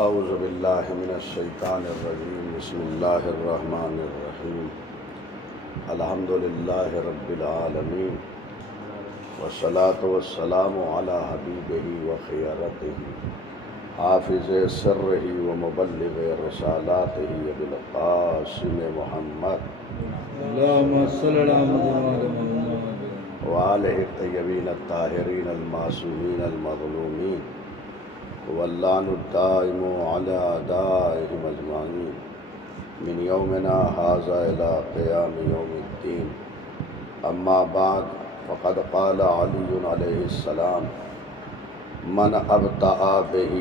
اعوذ باللہ من الشیطان الرجیم بسم اللہ الرحمن الرحیم الحمدللہ رب العالمین والصلاة والسلام علی حبیبہ وخیرتہ حافظ سرہ ومبلغ رسالاتہ ابی القاسم محمد اللہم صلی علی محمد وآلہ الطیبین الطاہرین المعصومین المظلومین واللعن الدائم علی اعدائہم اجمعین من یومنا ھذا الی قیام یوم الدین اما بعد فقد قال علی علیہ السلام من ابطأ بہ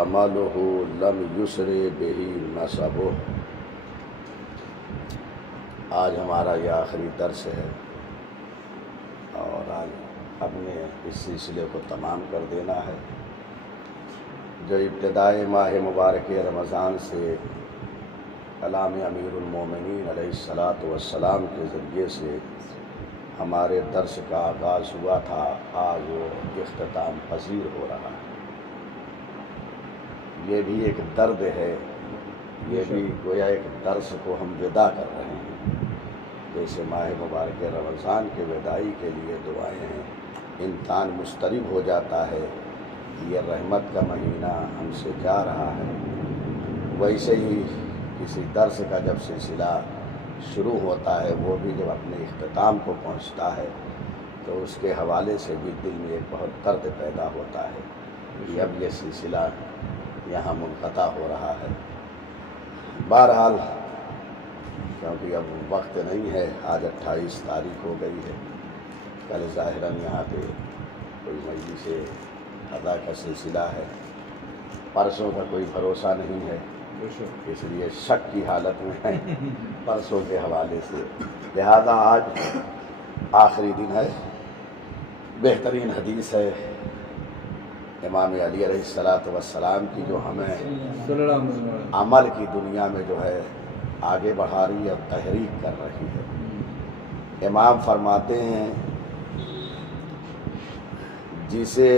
عملہ لم یسرع بہ نسبہ۔ آج ہمارا یہ آخری درس ہے اور آج اپنے اس سلسلے کو تمام کر دینا ہے جو ابتدائی ماہ مبارک رمضان سے کلام امیر المومنین علیہ السلام کے ذریعے سے ہمارے درس کا آغاز ہوا تھا، آج وہ اختتام پذیر ہو رہا ہے۔ یہ بھی ایک درد ہے، یہ بھی گویا ایک درس کو ہم ودا کر رہے ہیں۔ جیسے ماہ مبارک رمضان کے وداعی کے لیے دعائیں ہیں، انسان مضطرب ہو جاتا ہے، یہ رحمت کا مہینہ ہم سے جا رہا ہے، ویسے ہی کسی درس کا جب سلسلہ شروع ہوتا ہے وہ بھی جب اپنے اختتام کو پہنچتا ہے تو اس کے حوالے سے بھی دل میں ایک بہت درد پیدا ہوتا ہے کہ اب یہ سلسلہ یہاں منقطع ہو رہا ہے۔ بہرحال کیونکہ اب وقت نہیں ہے، آج 28 تاریخ ہو گئی ہے، کل ظاہراً یہاں پہ کوئی مجلس ادا کا سلسلہ ہے، پرسوں کا کوئی بھروسہ نہیں ہے، اس لیے شک کی حالت میں ہے پرسوں کے حوالے سے، لہذا آج آخری دن ہے۔ بہترین حدیث ہے امام علی علیہ السلام کی جو ہمیں عمل کی دنیا میں جو ہے آگے بڑھا رہی ہے اور تحریک کر رہی ہے۔ امام فرماتے ہیں جسے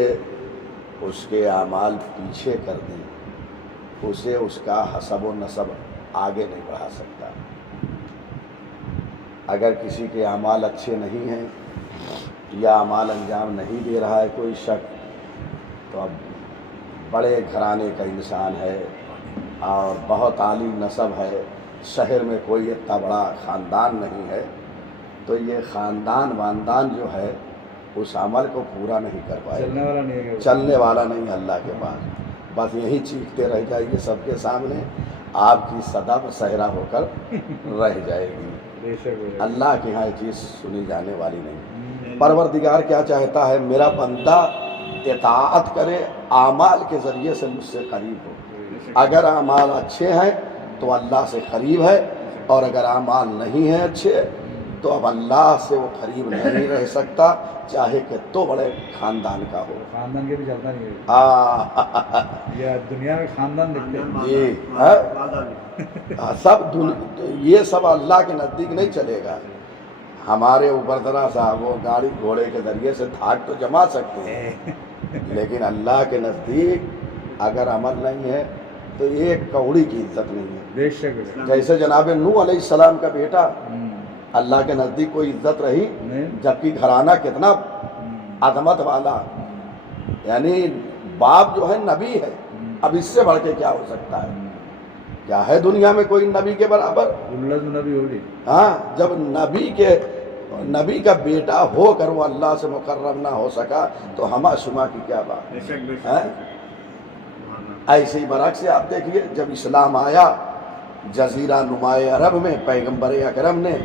اس کے اعمال پیچھے کر دیں اسے اس کا حسب و نسب آگے نہیں بڑھا سکتا۔ اگر کسی کے اعمال اچھے نہیں ہیں یا اعمال انجام نہیں دے رہا ہے کوئی شخص، تو اب بڑے گھرانے کا انسان ہے اور بہت عالی نسب ہے، شہر میں کوئی اتنا بڑا خاندان نہیں ہے، تو یہ خاندان واندان جو ہے اس عمل کو پورا نہیں کر پائے، چلنے والا نہیں اللہ کے پاس، بس یہی چیختے رہ جائے گی سب کے سامنے، آپ کی صدا صحرا ہو کر رہ جائے گی۔ اللہ کے ہاں یہ چیز سنی جانے والی نہیں۔ پروردگار کیا چاہتا ہے؟ میرا بندہ اطاعت کرے، اعمال کے ذریعے سے مجھ سے قریب ہو۔ اگر اعمال اچھے ہیں تو اللہ سے قریب ہے، اور اگر اعمال نہیں ہیں اچھے تو اب اللہ سے وہ قریب نہیں رہ سکتا، چاہے کہ تو بڑے خاندان کا ہو۔ خاندان کے بھی چلتا نہیں ہے یہ دنیا میں خاندان دیکھتے ہیں جی سب یہ سب اللہ کے نزدیک نہیں چلے گا۔ ہمارے اوپر ذرا سا وہ گاڑی گھوڑے کے ذریعے سے دھاک تو جما سکتے ہیں، لیکن اللہ کے نزدیک اگر عمل نہیں ہے تو ایک کوڑی کی عزت نہیں ہے۔ بے شک جیسے جناب نوح علیہ السلام کا بیٹا اللہ کے نزدیک کوئی عزت رہی، جبکہ گھرانہ کتنا عظمت والا، یعنی باپ جو ہے نبی ہے، اب اس سے بڑھ کے کیا ہو سکتا ہے؟ کیا ہے دنیا میں کوئی نبی کے برابر؟ نبی ہوگی ہاں، جب نبی کا بیٹا ہو کر وہ اللہ سے مقرب نہ ہو سکا تو ہما شما کی کیا بات ہے؟ ایسے ہی برعکس آپ دیکھیے، جب اسلام آیا جزیرہ نمائے عرب میں پیغمبر اکرم نے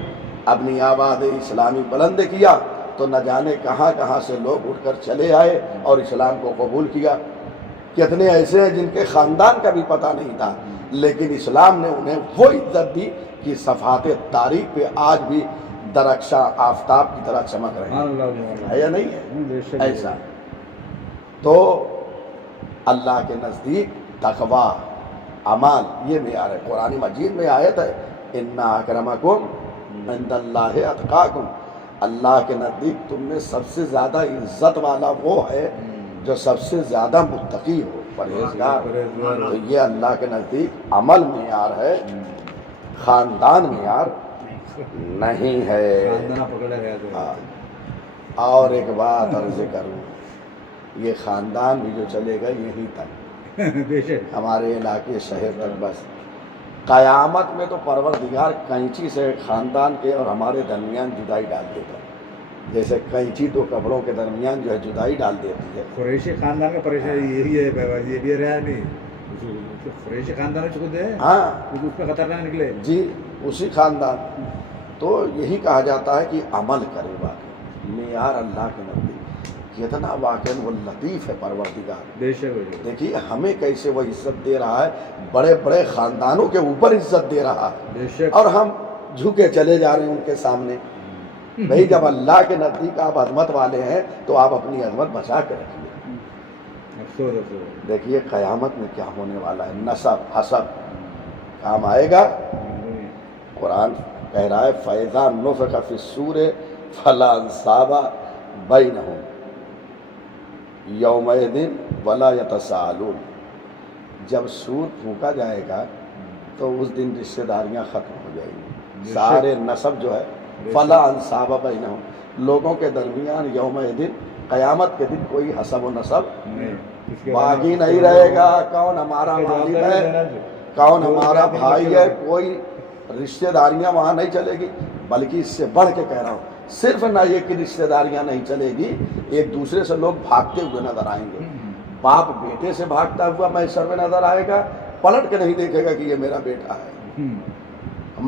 اپنی آواز اسلامی بلند کیا تو نہ جانے کہاں کہاں سے لوگ اٹھ کر چلے آئے اور اسلام کو قبول کیا۔ کتنے ایسے ہیں جن کے خاندان کا بھی پتہ نہیں تھا، لیکن اسلام نے انہیں وہ عزت دی کہ صفحات تاریخ پہ آج بھی درخشاں آفتاب کی طرح چمک رہے ہیں، ہے یا نہیں ہے؟ ایسا تو اللہ کے نزدیک تقویٰ اعمال یہ معیار ہے۔ قرآن مجید میں آیت ہے اِنَّ أَكْرَمَكُمْ عِندَ اللہِ أَتْقَاكُمْ، اللہ کے نزدیک تم میں سب سے زیادہ عزت والا وہ ہے جو سب سے زیادہ متقی ہو۔ پرہیزگار. پرہیزگار. تو یہ اللہ کے نزدیک عمل معیار ہے، خاندان معیار نہیں ہے. خاندانہ پکڑا گیا تو ہاں. اور ایک بات عرض کروں، یہ خاندان بھی جو چلے گا یہیں تک، بے شک. ہمارے علاقے شہر تک بس. قیامت میں تو پروردگار کینچی سے خاندان کے اور ہمارے درمیان جدائی ڈال دے گا، جیسے کینچی دو کپڑوں کے درمیان جو ہے جدائی ڈال دیتی ہے. قریشی خاندان کا پریشانی یہی ہے بابا، یہ بھی رہا نہیں. قریشی خاندان خود ہے، ہاں اس میں خطرناک نکلے. جی، اسی خاندان. تو یہی کہا جاتا ہے کہ عمل کرے. واقعی معیار اللہ کے نزدیک کتنا واقعی وہ لطیف ہے پروردگار. بے شک بے شک. دیکھیے ہمیں کیسے وہ عزت دے رہا ہے، بڑے بڑے خاندانوں کے اوپر عزت دے رہا ہے، بے شک. اور ہم جھکے چلے جا رہے ہیں ان کے سامنے. بھائی جب اللہ کے نزدیک آپ عظمت والے ہیں تو آپ اپنی عظمت بچا کے رکھیے. افسوس افسوس. دیکھیے قیامت میں کیا ہونے والا ہے، نسب حسب کام آئے گا. قرآن کہہ رہا ہے فَإِذَا نُفِخَ فِي الصُّورِ فَلَا أَنْسَابَ بَيْنَهُمْ يَوْمَئِذٍ وَلَا يَتَسَاءَلُونَ. جب سور پھونکا جائے گا تو اس دن رشتہ داریاں ختم ہو جائیں گی، سارے نسب جو ہے فَلَا أَنْسَابَ بَيْنَهُمْ، لوگوں کے درمیان یومئذ قیامت کے دن کوئی حسب و نسب باقی نہیں رہے گا. کون ہمارا والد ہے، کون ہمارا بھائی ہے، کوئی رشتہ داریاں وہاں نہیں چلے گی. بلکہ اس سے بڑھ کے کہہ رہا ہوں، صرف نہ یہ کہ رشتہ داریاں نہیں چلے گی، ایک دوسرے سے لوگ بھاگتے ہوئے نظر آئیں گے. باپ بیٹے سے بھاگتا ہوا محشر میں نظر آئے گا، پلٹ کے نہیں دیکھے گا کہ یہ میرا بیٹا ہے.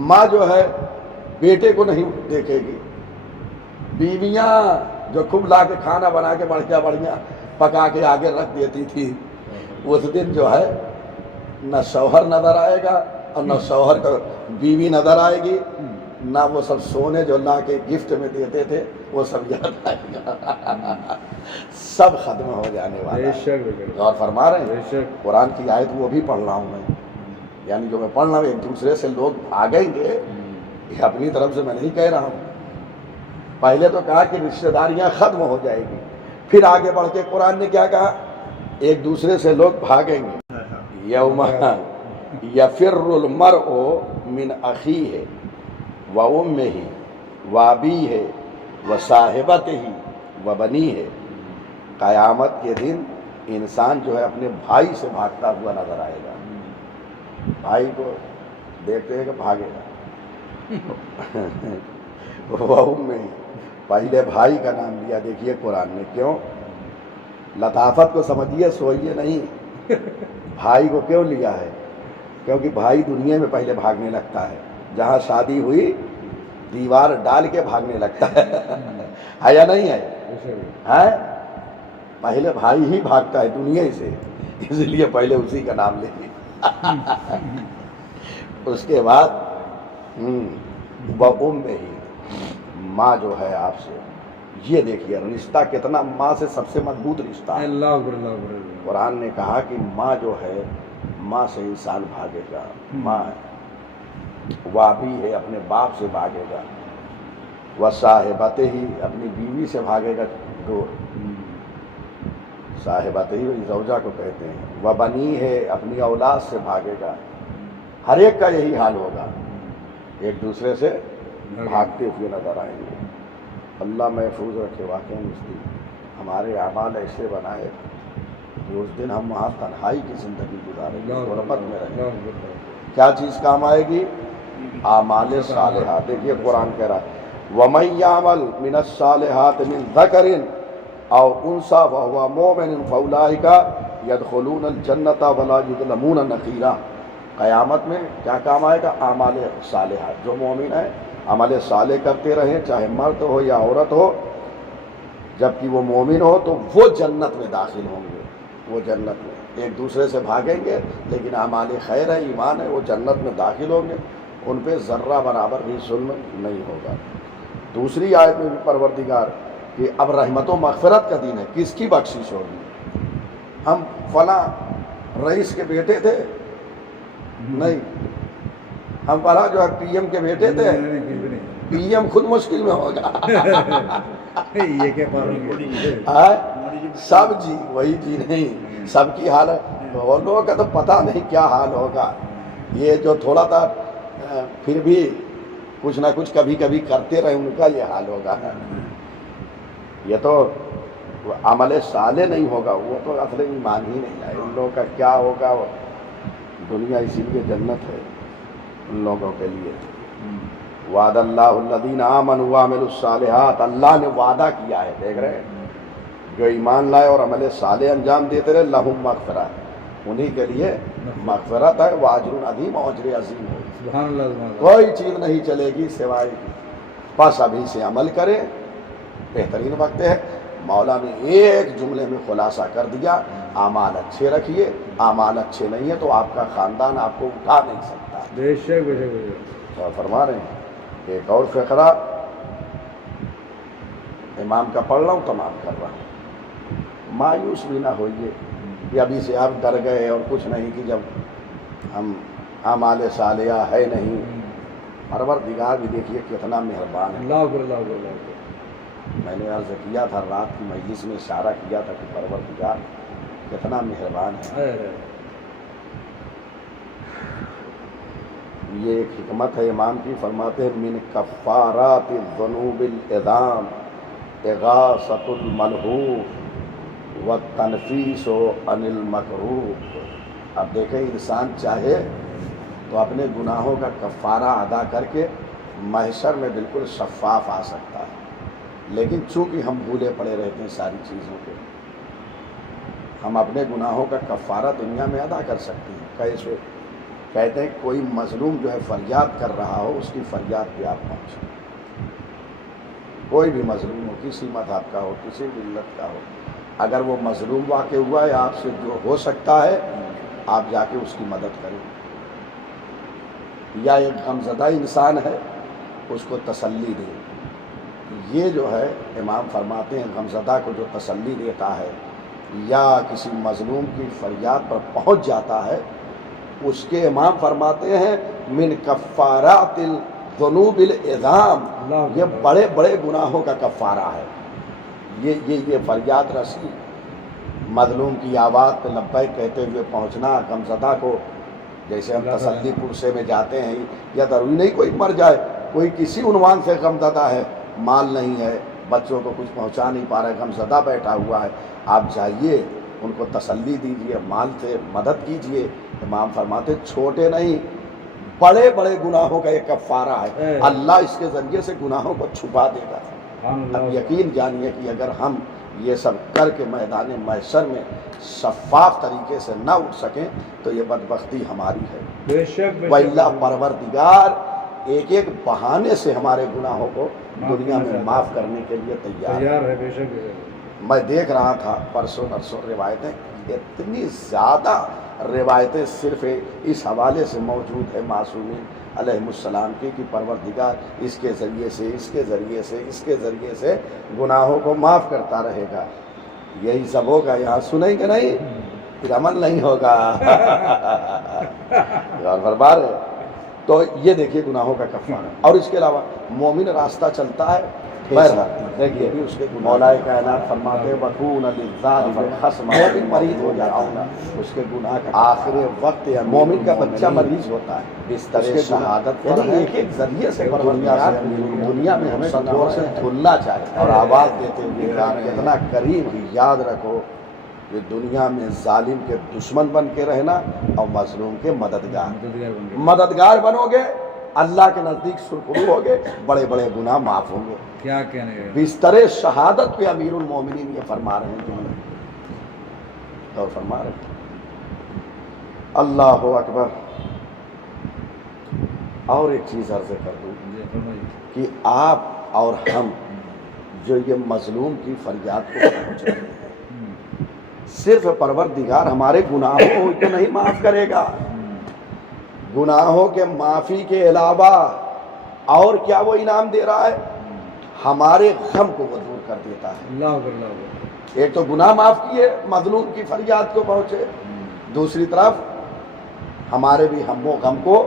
ماں جو ہے بیٹے کو نہیں دیکھے گی. بیویاں جو خوب لا کے کھانا بنا کے بڑھیا بڑھیا پکا کے آگے رکھ دیتی تھی، اس دن جو ہے نہ شوہر نظر آئے گا اور نہ شوہر کا بیوی نظر آئے گی، نہ وہ سب سونے جو لا کے گفٹ میں دیتے تھے وہ سب یاد آئے گا. سب ختم ہو جانے والا ہے. غور فرما رہے ہیں؟ قرآن کی آیت وہ بھی پڑھ رہا ہوں میں، یعنی جو میں پڑھ رہا ہوں ایک دوسرے سے لوگ بھاگیں گے، یہ اپنی طرف سے میں نہیں کہہ رہا ہوں. پہلے تو کہا کہ رشتہ داریاں ختم ہو جائے گی، پھر آگے بڑھ کے قرآن نے کیا کہا، ایک دوسرے سے لوگ بھاگیں گے. یوم یفر المرء من اخیہ وامہ وابیہ وصاحبتہ وبنیہ. قیامت کے دن انسان جو ہے اپنے بھائی سے بھاگتا ہوا نظر آئے گا. بھائی کو دیکھتے ہیں کہ بھاگے گا. وامہ، پہلے بھائی کا نام لیا. دیکھیے قرآن نے کیوں، لطافت کو سمجھیے، سوئیے نہیں. بھائی کو کیوں لیا ہے؟ کیونکہ بھائی دنیا میں پہلے بھاگنے لگتا ہے. جہاں شادی ہوئی دیوار ڈال کے بھاگنے لگتا ہے یا نہیں ہے؟ پہلے بھائی ہی بھاگتا ہے دنیا سے، اس لیے پہلے اسی کا نام لے لیا. اس کے بعد وَأُمِّهِ، ماں جو ہے آپ سے. یہ دیکھیے رشتہ کتنا ماں سے سب سے مضبوط رشتہ ہے. اللہ اکبر اللہ اکبر. قرآن نے کہا کہ ماں جو ہے، ماں سے انسان بھاگے گا. ماں وابی ہے، اپنے باپ سے بھاگے گا. وصاحبتہ ہی، اپنی بیوی سے بھاگے گا دور. صاحبتہ ہی زوجہ کو کہتے ہیں. وبنی ہے، اپنی اولاد سے بھاگے گا. ہر ایک کا یہی حال ہوگا، ایک دوسرے سے بھاگتے ہوئے نظر آئیں گے. اللہ محفوظ رکھے. واقعی مستی ہمارے اعمال ایسے بنائے کہ اس دن ہم وہاں تنہائی کی زندگی گزاریں گے، غربت میں رہیں گے. کیا چیز کام آئے گی؟ اعمال صالحات. دیکھیے قرآن کہہ رہا ہے وَمَن يَعْمَلْ مِنَ الصَّالِحَاتِ مِن ذَكَرٍ أَوْ أُنثَىٰ وَهُوَ مُؤْمِنٌ فَأُولَٰئِكَ يَدْخُلُونَ الْجَنَّةَ وَلَا يُظْلَمُونَ نَقِيرًا. قیامت میں کیا کام آئے گا؟ اعمال صالحات. جو مومن ہے عمل صالح کرتے رہیں، چاہے مرد ہو یا عورت ہو. جبکہ وہ مومن ہو تو وہ جنت میں داخل ہوں گے. وہ جنت میں ایک دوسرے سے بھاگیں گے، لیکن اعمال خیر ہے، ایمان ہے، وہ جنت میں داخل ہوں گے. ان پہ ذرہ برابر بھی ظلم نہیں ہوگا. دوسری آیت میں بھی پروردگار کہ اب رحمت و مغفرت کا دن ہے، کس کی بخشش ہوگی؟ ہم فلاں رئیس کے بیٹے تھے نہیں، ہم فلاں جو ہے پی ایم کے بیٹے تھے. پی ایم خود مشکل میں ہوگا. یہ کیا سب جی وہی جی نہیں، سب کی حالت وہ لوگوں کا تو پتہ نہیں کیا حال ہوگا. یہ جو تھوڑا سا پھر بھی کچھ نہ کچھ کبھی کبھی کرتے رہے ان کا یہ حال ہوگا. یہ تو عمل صالح نہیں ہوگا, وہ تو اصل ایمان ہی نہیں ہے. ان لوگوں کا کیا ہوگا. وہ دنیا اسی لیے جنت ہے ان لوگوں کے لیے. وعد اللہ الذین آمنوا وعملوا الصالحات, اللہ نے وعدہ کیا ہے, دیکھ رہے ہیں, جو ایمان لائے اور عمل صالح انجام دیتے رہے, لہم مغفرۃ, انہی کے لیے مغفرت ہے, واجر عظیم, اجر عظیم ہے. سبحان اللہ سبحان اللہ. کوئی چیز نہیں چلے گی سوائے بس ابھی سے عمل کریں, بہترین وقت ہے. مولا نے ایک جملے میں خلاصہ کر دیا, اعمال اچھے رکھیے, اعمال اچھے نہیں ہیں تو آپ کا خاندان آپ کو اٹھا نہیں سکتا. بے شک بے شک بے شک. تو فرما رہے ہیں. ایک اور فقرہ امام کا پڑھ رہا ہوں, تمام کر رہا ہوں. مایوس بھی نہ ہوئیے کہ ابھی سے آپ ڈر گئے اور کچھ نہیں, کہ جب ہم اعمال صالحہ ہے نہیں. پروردگار بھی دیکھیے کتنا مہربان ہے. اللہ اکبر اللہ اکبر اللہ اکبر. میں نے عرض کیا تھا رات کی مجلس میں, اشارہ کیا تھا کہ پروردگار کتنا مہربان ہے. یہ ایک حکمت ہے امام کی. فرماتے ہیں من کفارات الذنوب الاعظام اغاثۃ الملہوف والتنفیس عن المکروہ. اب دیکھیں, انسان چاہے تو اپنے گناہوں کا کفارہ ادا کر کے محشر میں بالکل شفاف آ سکتا ہے, لیکن چونکہ ہم بھولے پڑے رہتے ہیں ساری چیزوں کے, ہم اپنے گناہوں کا کفارہ دنیا میں ادا کر سکتے ہیں. کیسے؟ کہتے ہیں کوئی مظلوم جو ہے فریاد کر رہا ہو, اس کی فریاد پہ آپ پہنچیں. کوئی بھی مظلوم ہو, کسی مذہب کا ہو, کسی ملت کا ہو, اگر وہ مظلوم واقع ہوا ہے, آپ سے جو ہو سکتا ہے آپ جا کے اس کی مدد کریں. یا ایک غمزدہ انسان ہے, اس کو تسلی دیں. یہ جو ہے امام فرماتے ہیں غمزدہ کو جو تسلی دیتا ہے یا کسی مظلوم کی فریاد پر پہنچ جاتا ہے, اس کے امام فرماتے ہیں من کفارات الذنوب الاعظام, یہ بڑے بڑے گناہوں کا کفارہ ہے. یہ فریاد رسی, مظلوم کی آواز پہ لبیک کہتے ہوئے پہنچنا. غمزدہ کو جیسے ہم تسلی پرسے میں جاتے ہیں, یا ضروری نہیں کوئی مر جائے, کوئی کسی عنوان سے غمزدہ ہے, مال نہیں ہے, بچوں کو کچھ پہنچا نہیں پا رہا ہے, غمزدہ بیٹھا ہوا ہے, آپ جائیے ان کو تسلی دیجیے, مال سے مدد کیجیے. امام فرماتے چھوٹے نہیں بڑے بڑے گناہوں کا یہ کفارہ ہے. اللہ اس کے ذریعے سے گناہوں کو چھپا دے گا. اب یقین جانیے کہ اگر ہم یہ سب کر کے میدان محشر میں شفاف طریقے سے نہ اٹھ سکیں تو یہ بدبختی ہماری ہے. بے شک واللہ پروردگار ایک ایک بہانے سے ہمارے گناہوں کو دنیا میں معاف کرنے کے لیے تیار ہے. بے شک. میں دیکھ رہا تھا پرسوں نرسوں روایتیں, اتنی زیادہ روایتیں صرف اس حوالے سے موجود ہے معصومین علیہ السلام کی, کہ پروردگار اس کے ذریعے سے اس کے ذریعے سے اس کے ذریعے سے گناہوں کو معاف کرتا رہے گا. یہی سب ہوگا, یہاں سنیں گے نہیں پھر عمل نہیں ہوگا. اور برباد ہے. تو یہ دیکھیے گناہوں کا کفارہ. اور اس کے علاوہ مومن راستہ چلتا ہے, دیکھیے اس کے مولا کائنات فرماتے وکون للظالم خصما, مومن مریض ہو جاتا ہے, اس کے گناہ کا آخر وقت یا مومن کا بچہ مریض ہوتا ہے, بستر شہادت پر ہے. ایک ایک ذریعے سے دنیا میں ہمیں دور سے دھلنا چاہیے اور آواز دیتے ہوئے کتنا کریم. یاد رکھو یہ دنیا میں ظالم کے دشمن بن کے رہنا اور مظلوم کے مددگار بنو گے, اللہ کے نزدیک سرخرو ہوگے, بڑے بڑے گناہ معاف ہوں گے. کیا کہنے گے, بستر شہادت پہ امیر المومنین یہ فرما رہے ہیں, اور فرما رہے ہیں اللہ اکبر. اور ایک چیز عرض کر دوں کہ آپ اور ہم جو یہ مظلوم کی فریاد کو پہنچ رہے ہیں, صرف پروردگار ہمارے گناہوں کو تو نہیں معاف کرے گا, گناہوں کے معافی کے علاوہ اور کیا وہ انعام دے رہا ہے, ہمارے غم کو وہ دور کر دیتا ہے. اللہ. ایک تو گناہ معاف کیے, مظلوم کی فریاد کو پہنچے, دوسری طرف ہمارے بھی ہم و غم کو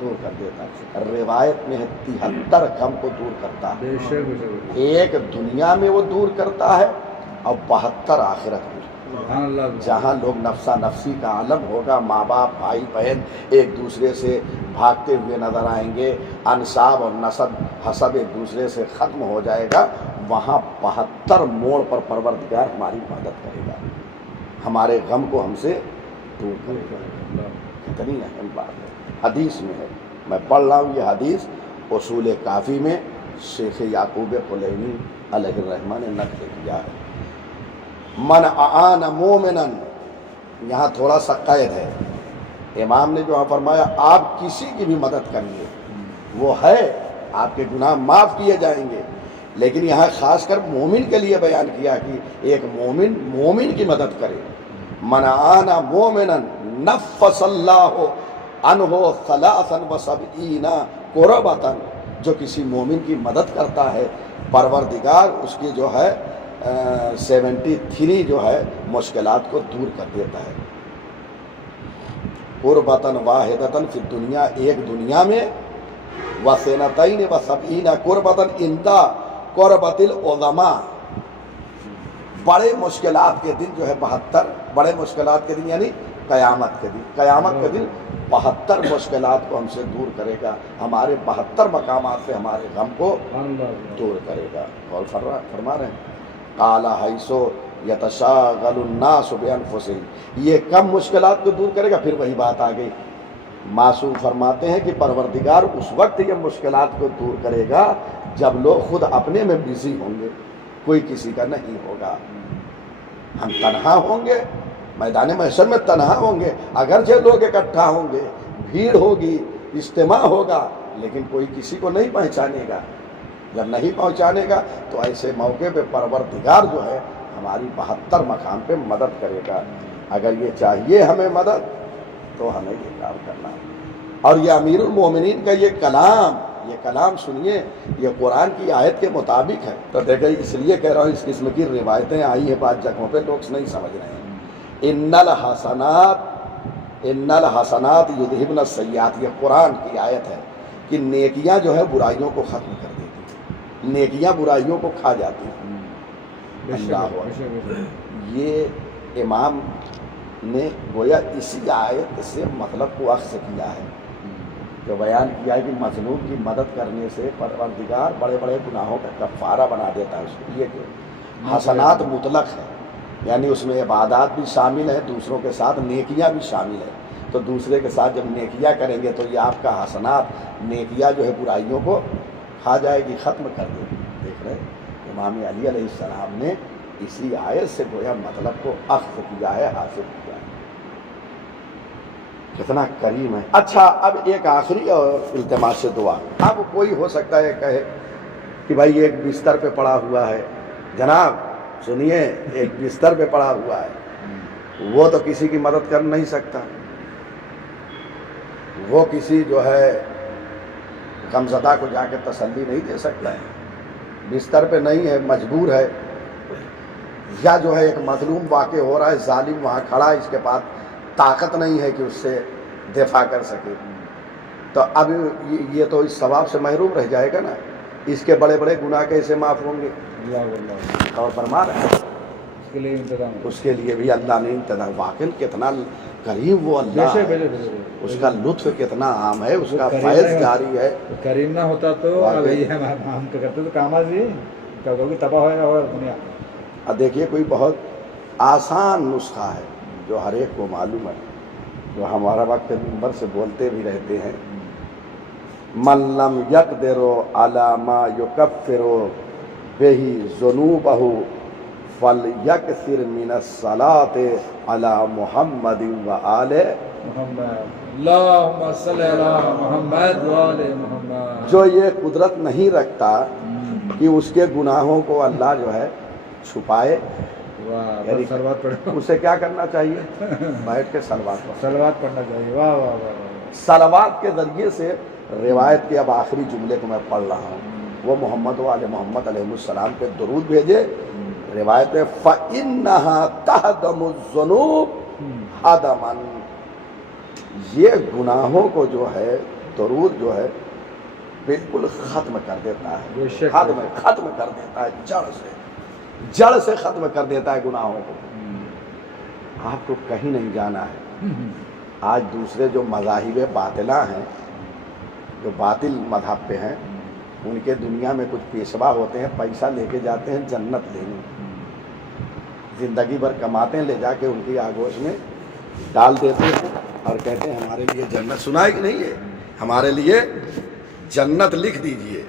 دور کر دیتا ہے. روایت میں 73 غم کو دور کرتا ہے. ایک دنیا میں وہ دور کرتا ہے اور 72 آخرت میں. سبحان اللہ جہاں لوگ نفسا نفسی کا عالم ہوگا، ماں باپ بھائی بہن ایک دوسرے سے بھاگتے ہوئے نظر آئیں گے، انساب اور نسب حسب ایک دوسرے سے ختم ہو جائے گا، وہاں 72 موڑ پر پروردگار ہماری مدد کرے گا، ہمارے غم کو ہم سے دور کرے گا۔ کتنی اہم بات ہے، حدیث میں ہے، میں پڑھ رہا ہوں یہ حدیث اصول کافی میں شیخ یعقوب حلینی علیہ الرحمہ نے نقل کیا ہے۔ من اعان مومنا، یہاں تھوڑا سا قید ہے، امام نے جو فرمایا آپ کسی کی بھی مدد کریے، وہ ہے آپ کے گناہ معاف کیے جائیں گے، لیکن یہاں خاص کر مومن کے لیے بیان کیا کہ ایک مومن کی مدد کرے۔ من اعان مومنا نفس اللہ عنہ 73 قربۃ، جو کسی مومن کی مدد کرتا ہے پروردگار اس کی جو ہے 73 جو ہے مشکلات کو دور کر دیتا ہے۔ قربۃ واحدۃ فی الدنیا، ایک دنیا میں، وسنتین وسبعین قربۃ عند قربۃ العظماء، بڑے مشکلات کے دن جو ہے 72 بڑے مشکلات کے دن یعنی قیامت کے دن، قیامت کے دن 72 مشکلات کو ہم سے دور کرے گا، ہمارے 72 مقامات سے ہمارے غم کو دور کرے گا۔ اور فرما رہے ہیں قال حیث یتشاغل الناس بانفسهم، یہ کم مشکلات کو دور کرے گا، پھر وہی بات آ گئی، معصوم فرماتے ہیں کہ پروردگار اس وقت یہ مشکلات کو دور کرے گا جب لوگ خود اپنے میں بزی ہوں گے، کوئی کسی کا نہیں ہوگا، ہم تنہا ہوں گے، میدان محشر میں تنہا ہوں گے، اگرچہ لوگ اکٹھا ہوں گے، بھیڑ ہوگی، اجتماع ہوگا، لیکن کوئی کسی کو نہیں پہچانے گا۔ جب نہیں پہنچانے گا تو ایسے موقع پہ پروردگار جو ہے ہماری 72 مقام پہ مدد کرے گا۔ اگر یہ چاہیے ہمیں مدد تو ہمیں یہ کام کرنا ہے۔ اور یہ امیر المومنین کا یہ کلام سنیے، یہ قرآن کی آیت کے مطابق ہے۔ تو دیکھیں اس لیے کہہ رہا ہوں اس قسم کی روایتیں آئی ہیں بعض جگہوں پہ، لوگ نہیں سمجھ رہے ہیں۔ ان الحسنات یذہبن السیئات، یہ قرآن کی آیت ہے کہ نیکیاں جو ہے برائیوں کو ختم کر دیتی ہیں، نیکیاں برائیوں کو کھا جاتی ہیں۔ اللہ اکبر۔ یہ امام نے گویا اسی آیت سے مطلب کو اخذ کیا ہے، جو بیان کیا ہے کہ مظلوم کی مدد کرنے سے پروردگار بڑے بڑے گناہوں کا کفارہ بنا دیتا ہے۔ اس لیے کہ حسنات مطلق ہے، یعنی اس میں عبادات بھی شامل ہیں، دوسروں کے ساتھ نیکیاں بھی شامل ہیں، تو دوسرے کے ساتھ جب نیکیاں کریں گے تو یہ آپ کا حسنات نیکیاں جو ہے برائیوں کو کھا جائے گی، ختم کر دے گی۔ دیکھ رہے امام علی علیہ السلام نے اسی آیت سے گویا مطلب کو اخذ کیا ہے، حاصل کیا ہے۔ کتنا کریم ہے۔ اچھا، اب ایک آخری اور التماس دعا۔ اب کوئی ہو سکتا ہے کہے کہ بھائی ایک بستر پہ پڑا ہوا ہے، جناب سنیے، ایک بستر پہ پڑا ہوا ہے، وہ تو کسی کی مدد کر نہیں سکتا، وہ کسی جو ہے غمزدہ کو جا کے تسلی نہیں دے سکتا ہے، بستر پہ نہیں ہے، مجبور ہے، یا جو ہے ایک مظلوم واقع ہو رہا ہے، ظالم وہاں کھڑا ہے، اس کے پاس طاقت نہیں ہے کہ اس سے دفاع کر سکے، تو اب یہ تو اس ثواب سے محروم رہ جائے گا نا، اس کے بڑے بڑے گناہ کیسے معاف ہوں گے؟ اور فرما رہے ہیں اس کے لیے بھی اللہ نے انتظام، واقعی کتنا کریم وہ اللہ ہے، اس کا لطف کتنا عام ہے، اس کا فیض جاری ہے۔ کریم نہ ہوتا تو ہم تو کرتے تو کام آج تباہ ہوئے اور دنیا۔ اب دیکھیے کوئی بہت آسان نسخہ ہے جو ہر ایک کو معلوم ہے، جو ہمارا وقت منبر سے بولتے بھی رہتے ہیں، من لم یقدر علی ما یکفر بہ ذنوبہ فلیکثر من الصلاۃ علی محمد و آل محمد، اللہم صلی علی محمد و آل محمد۔ جو یہ قدرت نہیں رکھتا کہ اس کے گناہوں کو اللہ جو ہے چھپائے، یعنی اسے کیا کرنا چاہیے؟ بیٹھ کے صلوات پڑھنا چاہیے۔ واہ واہ واہ۔ صلوات کے ذریعے سے روایت کے اب آخری جملے کو میں پڑھ رہا ہوں، وہ محمد و آل محمد علیہ السلام پہ درود بھیجے۔ روایت میں فَإِنَّهَا تَهْدَمُ الذُّنُوبَ هَدَمًا، یہ گناہوں کو جو ہے درود جو ہے بالکل ختم کر دیتا ہے، ختم کر دیتا ہے، جڑ سے ختم کر دیتا ہے گناہوں کو۔ آپ کو کہیں نہیں جانا ہے. آج دوسرے جو مذاہب باطلہ ہیں، جو باطل مذہب پہ ہیں، ان کے دنیا میں کچھ پیشوا ہوتے ہیں، پیسہ لے کے جاتے ہیں جنت لینے، زندگی بھر کماتے ہیں، لے جا کے ان کی آگوش میں ڈال دیتے ہیں اور کہتے ہیں ہمارے لیے جنت. سنا ہے کہ نہیں ہے؟ ہمارے لیے جنت لکھ دیجئے.